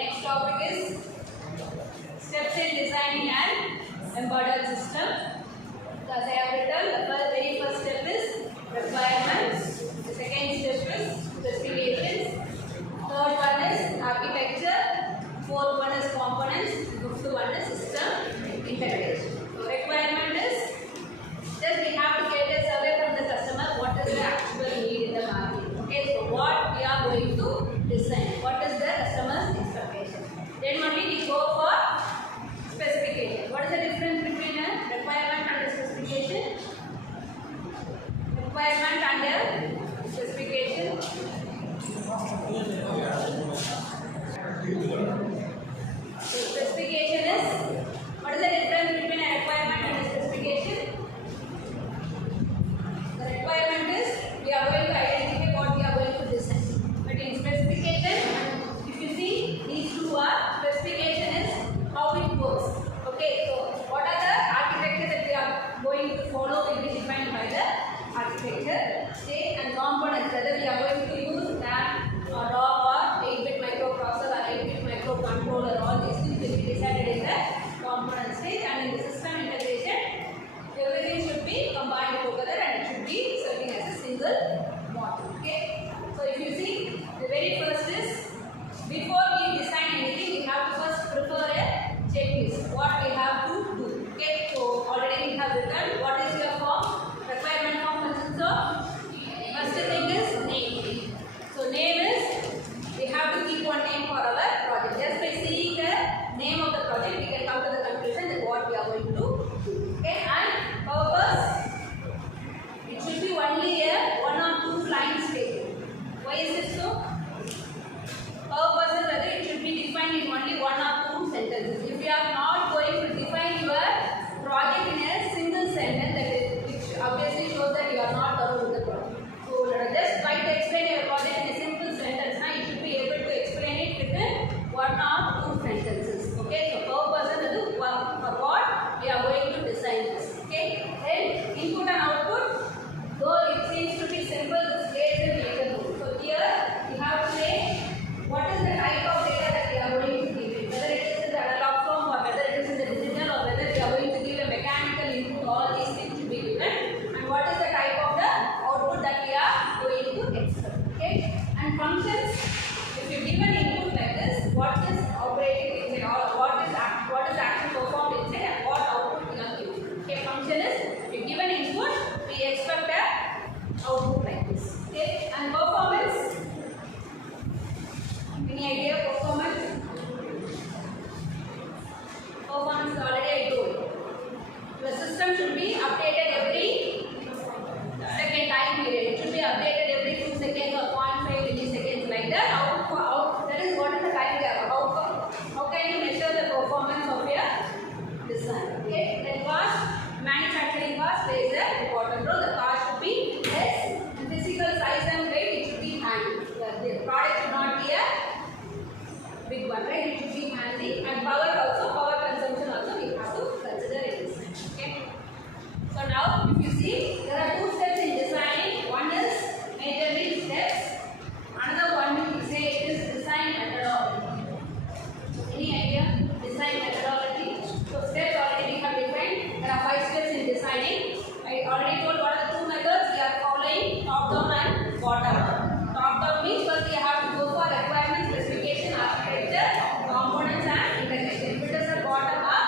next topic is steps in designing an embedded system. So as I have written, the very first step is requirements. The second step is specifications. Third one is architecture. Fourth one is components. Fifth one is system integration. So requirement is just we have to get a survey from the customer. What is the actual need in the market? Okay, so what we are going to design? What is the customer's expectation? Then only we go for specification. What is the difference between a requirement and a specification? Requirement and a specification. So specification is, what is the difference between a requirement and a specification? The requirement is we are going to identify what we are going to design. But in specification, if you see these two are, specification is how it works. Okay, so what are the architecture that we are going to follow will be defined by the architecture, state and components. Whether we are going to use RAM or ROM or 8-bit microprocessor or 8-bit microcontroller, all these things will be decided in the component stage, and in the system integration, everything should be combined together and it should be serving as a single module. Okay, so if you see, the very first is, before we design anything, we have to first prepare a checklist, what we have to do. Okay, so already we have written what is your form. Requirement form consists of, first thing is name. So name is, we have to keep one name for our project. Just by seeing the name of the project, we can come to the conclusion that what we are going to do. Okay, and purpose, it should be only a 1 or 2 line statement. Why is it so? Purpose is whether it should be defined in only 1 or 2 sentences. If you are not going to define your project in a single sentence, that is, which obviously shows that you are not done with the project. So just try to explain your project in a simple sentence. Now you should be able to explain it within 1 or 2 sentences. Okay, so purpose is for what we are going to design this. Okay, then input and output. Though it seems to be simple, this plays a major role. So here we have to say what is the type of data that we are going to give it. Whether it is in the analog form or whether it is in the digital or whether we are going to give a mechanical input. All these things should be given. And what is the type of the output that we are going to expect. Okay, and functions. If you give an input like this, what is operating inside or what is actually performed inside and what output we are giving. Okay, function is, you give an input, we expect a output like this. Okay, and performance. Any idea performance? Performance already I told. The system should be updated every second time period. It should be updated every 2 seconds or 0.5 milliseconds like that. That is what is the time gap. How can you measure the performance of your design? Okay. Then cost, manufacturing cost plays a important role. The cost should be less. And physical size and weight, it should be handy. The product should not be a big one, right? It should be handy. And power consumption also we have to consider in design. Okay. So now if you see, there are 2 steps in designing. One is measurement steps. Another one we say it is design methodology. Any idea? Design methodology. So steps already we have defined. There are 5 steps in designing. I already told what are the 2 methods we are following, top down and bottom up. Top down means first we have to go for requirement, specification, architecture, components and integration. If it is a bottom up,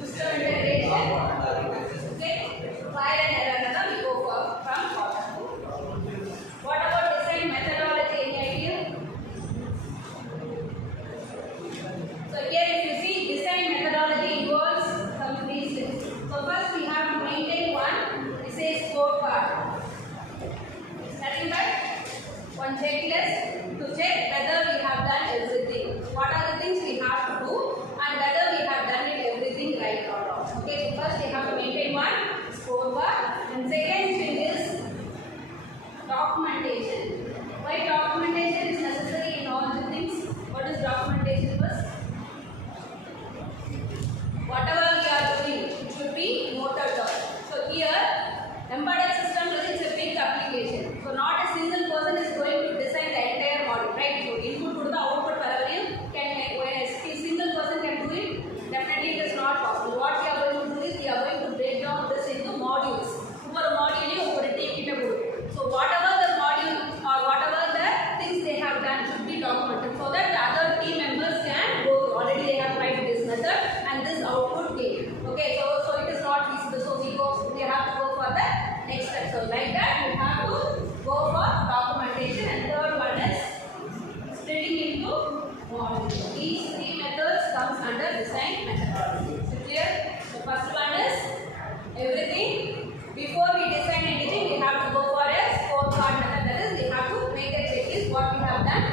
system integration. Okay, trial and error we go for from bottom. What about design methodology? Any idea? So here if you see, design methodology involves some 3 steps. So first we have to maintain one, this is scorecard. Nothing but one checklist to check whether we have done everything. What are the things we have to do and whether we have done it everything right or wrong. Okay, so first we have to maintain one scorecard, and second thing is documentation. Why documentation is necessary in all the things? What is documentation first? Whatever we are doing, it should be noted down. So here, embedded system is a big application. So not a single person is going to design the entire module, right? So input to the output, can what we have done.